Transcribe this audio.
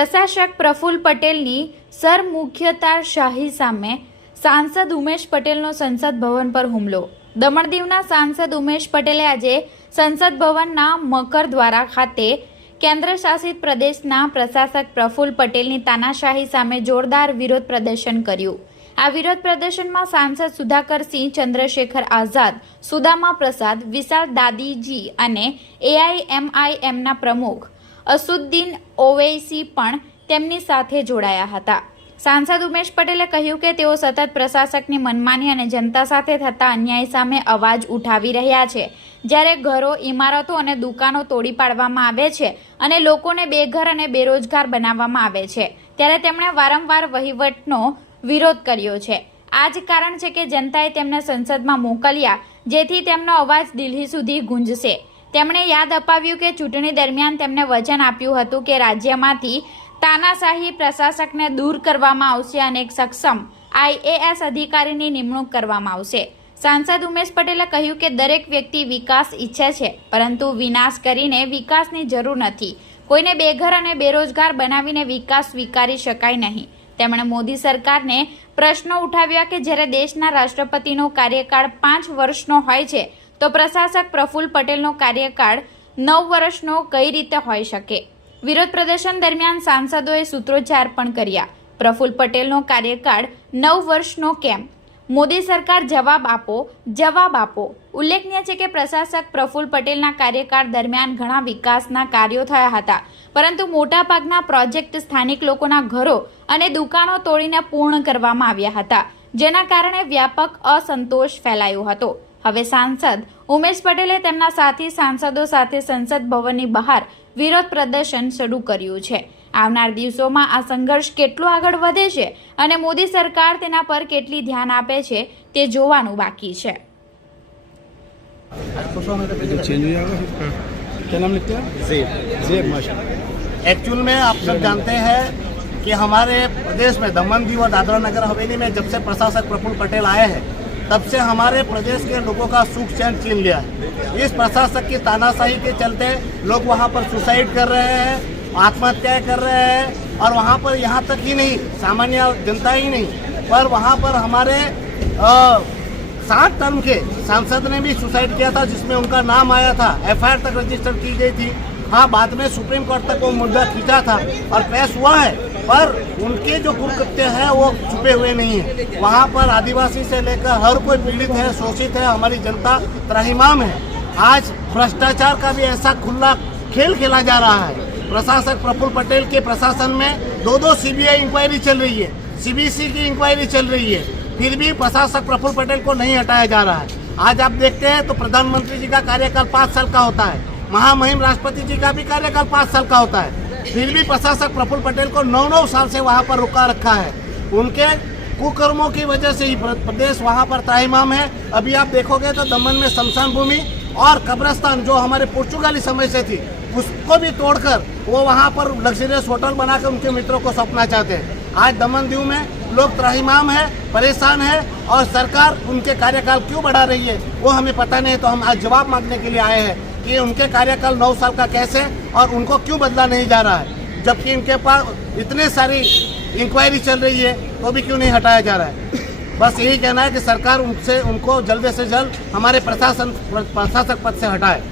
પ્રશાસક પ્રફુલ્લ પટેલની સરમુખ્યતાશાહી સામે સાંસદ ઉમેશ પટેલનો સંસદ ભવન પર હુમલો. દમણ દીવના સાંસદ ઉમેશ પટેલે આજે સંસદ ભવનના મકર દ્વારા ખાતે કેન્દ્ર શાસિત પ્રદેશના પ્રશાસક પ્રફુલ્લ પટેલની તાનાશાહી સામે જોરદાર વિરોધ પ્રદર્શન કર્યું. આ વિરોધ પ્રદર્શનમાં સાંસદ સુધાકરસિંહ ચંદ્રશેખર આઝાદ, સુદામા પ્રસાદ, વિશાલ દાદીજી અને એઆઈએમઆઈએમના પ્રમુખ અસુદ્દીન ઓવૈસી પણ તેમની સાથે જોડાયા હતા. સાંસદ ઉમેશ પટેલે કહ્યું કે તેઓ સતત પ્રશાસકની મનમાની અને જનતા સાથે થતા અન્યાય સામે અવાજ ઉઠાવી રહ્યા છે. જ્યારે ઘરો ઇમારતો અને દુકાનો તોડી પાડવામાં આવે છે અને લોકોને બેઘર અને બેરોજગાર બનાવવામાં આવે છે, ત્યારે તેમણે વારંવાર વહીવટનો વિરોધ કર્યો છે. આ જ કારણ છે કે જનતાએ તેમને સંસદમાં મોકલ્યા, જેથી તેમનો અવાજ દિલ્હી સુધી ગુંજશે. તેમણે યાદ અપાવ્યું કે ચૂંટણી દરમિયાન તેમને વચન આપ્યું હતું કે રાજ્યમાંથી તાનાશાહી પ્રશાસકને દૂર કરવામાં આવશે અને એક સક્ષમ આઈએએસ અધિકારીની નિમણૂક કરવામાં આવશે. સાંસદ ઉમેશ પટેલે કહ્યું કે દરેક વ્યક્તિ વિકાસ ઈચ્છે છે, પરંતુ વિનાશ કરીને વિકાસની જરૂર નથી. કોઈને બેઘર અને બેરોજગાર બનાવીને વિકાસ સ્વીકારી શકાય નહીં. તેમણે મોદી સરકારને પ્રશ્નો ઉઠાવ્યા કે જ્યારે દેશના રાષ્ટ્રપતિનો કાર્યકાળ પાંચ વર્ષનો હોય છે તો પ્રશાસક પ્રફુલ્લ પટેલનો કાર્યકાળ નવ વર્ષનો કઈ રીતે હોઈ શકે? વિરોધ પ્રદર્શન દરમિયાન સાંસદોએ સૂત્રોચ્ચાર પણ કર્યા. પ્રફુલ્લ પટેલનો કાર્યકાળ નવ વર્ષનો કેમ? મોદી સરકાર જવાબ આપો જવાબ આપો. ઉલ્લેખનીય છે કે પ્રશાસક પ્રફુલ્લ પટેલના કાર્યકાળ દરમિયાન ઘણા વિકાસના કાર્યો થયા હતા. પરંતુ મોટાભાગના પ્રોજેક્ટ સ્થાનિક લોકોના ઘરો અને દુકાનો તોડીને પૂર્ણ કરવામાં આવ્યા હતા, જેના કારણે વ્યાપક અસંતોષ ફેલાયો હતો. હવે સાંસદ ઉમેશ પટેલે તેમના સાથી સાંસદો સાથે સંસદ ભવનની બહાર વિરોધ પ્રદર્શન શરૂ કર્યું છે આવનાર દિવસોમાં આ સંઘર્ષ કેટલો આગળ વધે છે અને મોદી સરકાર તેના પર કેટલી ધ્યાન આપે છે તે જોવાનું બાકી છે चेंज हो जाएगा फिर क्या नाम लिखते हैं जेब जेब माशा एक्चुअल में आप सब जानते हैं कि हमारे प्रदेश में दमन दीव और दादरा नगर हवेली में जब से प्रशासक प्रफुल्ल पटेल आए हैं तब से हमारे प्रदेश के लोगों का सुख चैन छीन लिया है। इस प्रशासक की तानाशाही के चलते लोग वहाँ पर सुसाइड कर रहे हैं आत्महत्याएँ कर रहे हैं, और वहाँ पर यहाँ तक ही नहीं, सामान्य जनता ही नहीं, पर वहाँ पर हमारे सात टर्म के सांसद ने भी सुसाइड किया था, जिसमें उनका नाम आया था। एफआईआर तक रजिस्टर की गई थी। हाँ बाद में सुप्रीम कोर्ट तक वो मुद्दा खींचा था और पेश हुआ है, पर उनके जो कुकृत्य है, वो छुपे हुए नहीं है। वहाँ पर आदिवासी से लेकर हर कोई पीड़ित है, शोषित है, हमारी जनता त्राहिमाम है। आज भ्रष्टाचार का भी ऐसा खुला खेल खेला जा रहा है। प्रशासक प्रफुल्ल पटेल के प्रशासन में दो दो सीबीआई इंक्वायरी चल रही है सीबीसी की इंक्वायरी चल रही है। फिर भी प्रशासक प्रफुल्ल पटेल को नहीं हटाया जा रहा है। आज आप देखते हैं तो प्रधानमंत्री जी का कार्यकाल पाँच साल का होता है। महामहिम राष्ट्रपति जी का भी कार्यकाल पाँच साल का होता है। फिर भी प्रशासक प्रफुल्ल पटेल को नौ नौ साल से वहाँ पर रुका रखा है। उनके कुकर्मों की वजह से ही प्रदेश वहाँ पर त्राहिमाम है। अभी आप देखोगे तो दमन में शमशान भूमि और कब्रस्तान, जो हमारे पुर्तगाली समय से थी, उसको भी तोड़कर वो वहाँ पर लग्जरियस होटल बनाकर उनके मित्रों को सौंपना चाहते हैं। आज दमन दीव में लोग त्राहिमाम है, परेशान है और सरकार उनके कार्यकाल क्यों बढ़ा रही है, वो हमें पता नहीं है तो हम आज जवाब मांगने के लिए आए हैं। कि उनके कार्यकाल नौ साल का कैसे और उनको क्यों बदला नहीं जा रहा है? जबकि इनके पास इतने सारी इंक्वायरी चल रही है तो भी क्यों नहीं हटाया जा रहा है? बस यही कहना है कि सरकार उनसे, उनको जल्द से जल्द हमारे प्रशासन, प्रशासक पद से हटाए।